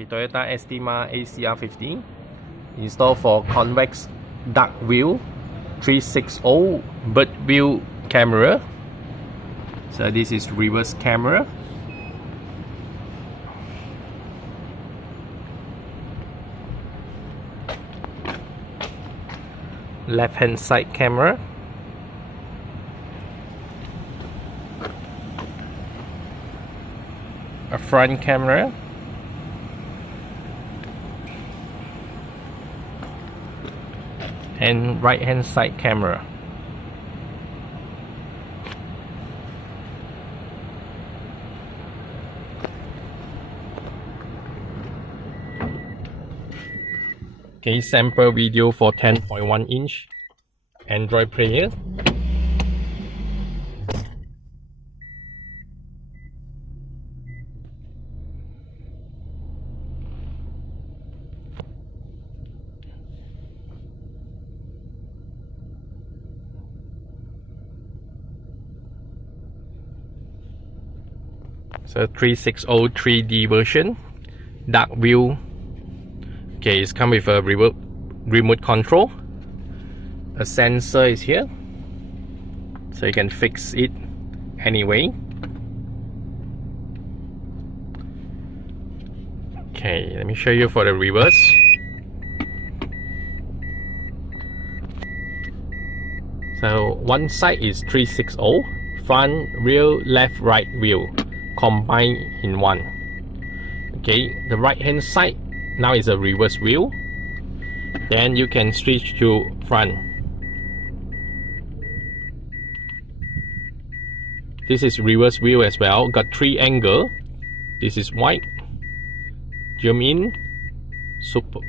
Okay, Toyota Estima acr50 installed for Convex DarkView 360 BirdView Camera. So this is reverse camera. Left hand side camera. A front camera. And right hand side camera. Okay, sample video for 10.1 inch Android player. So 360-O-3D version, DarkView. Okay, it's come with a remote control. A sensor is here, so you can fix it anyway. Okay, let me show you for the reverse. So one side is 360, front, rear, left, right view combined in one. Okay, the right hand side now is a reverse view. Then you can switch to front. This is reverse view as well. Got 3 angle. This is wide, zoom in, super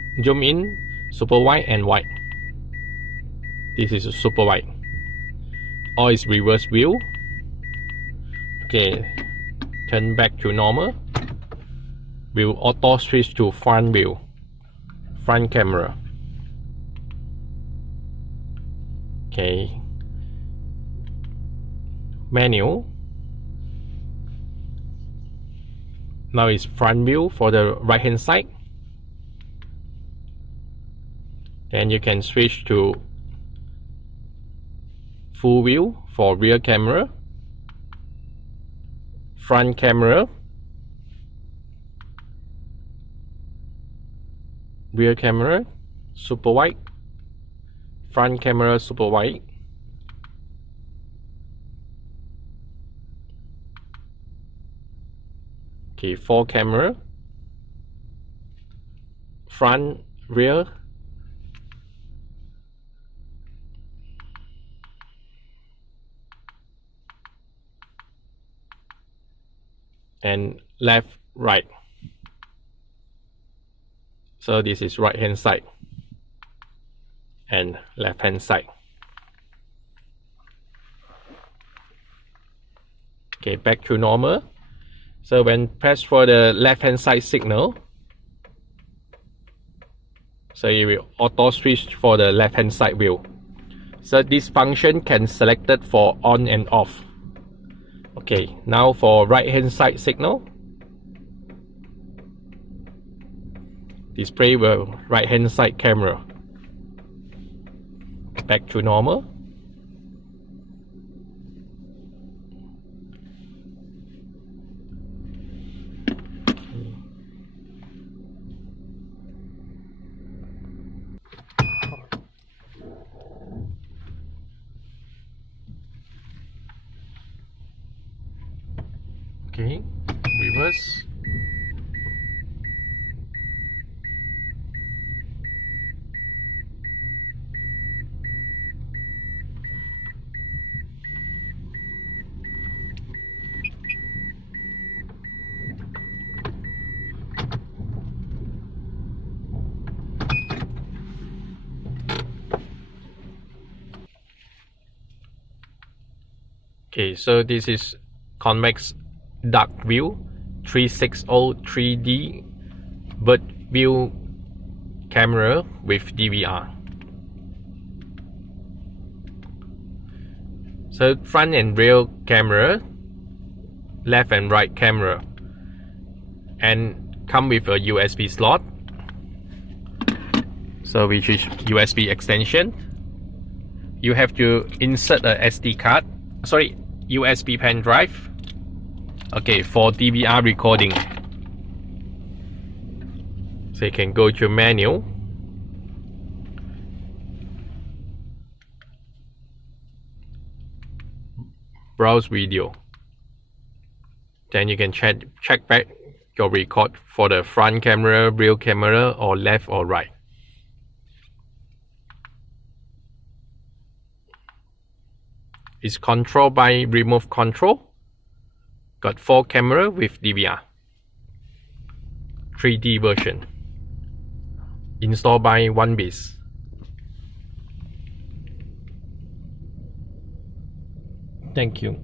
wide, and wide. This is a super wide. All is reverse view. Okay, turn back to normal. Will auto switch to front view, front camera. Okay, menu. Now it's front view for the right hand side. Then you can switch to full view for rear camera, front camera, rear camera, super wide, front camera, super wide. Okay, 4 camera, front, rear, and left, right. So this is right hand side and left hand side. Okay, back to normal. So when press for the left hand side signal, so you will auto switch for the left hand side view. So this function can select it for on and off. Okay, now for right hand side signal, display the right hand side camera. Back to normal. Okay, reverse. Okay, so this is Convex DarkView 360-O-3D BirdView Camera with DVR. So front and rear camera, left and right camera, and come with a USB slot, so which is USB extension. You have to insert a SD card, sorry, USB pen drive, okay, for DVR recording. So you can go to menu, browse video, then you can check back your record for the front camera, rear camera, or left or right. It's controlled by remote control. Got 4 camera with DVR. 3D version. Installed by OneBiz. Thank you.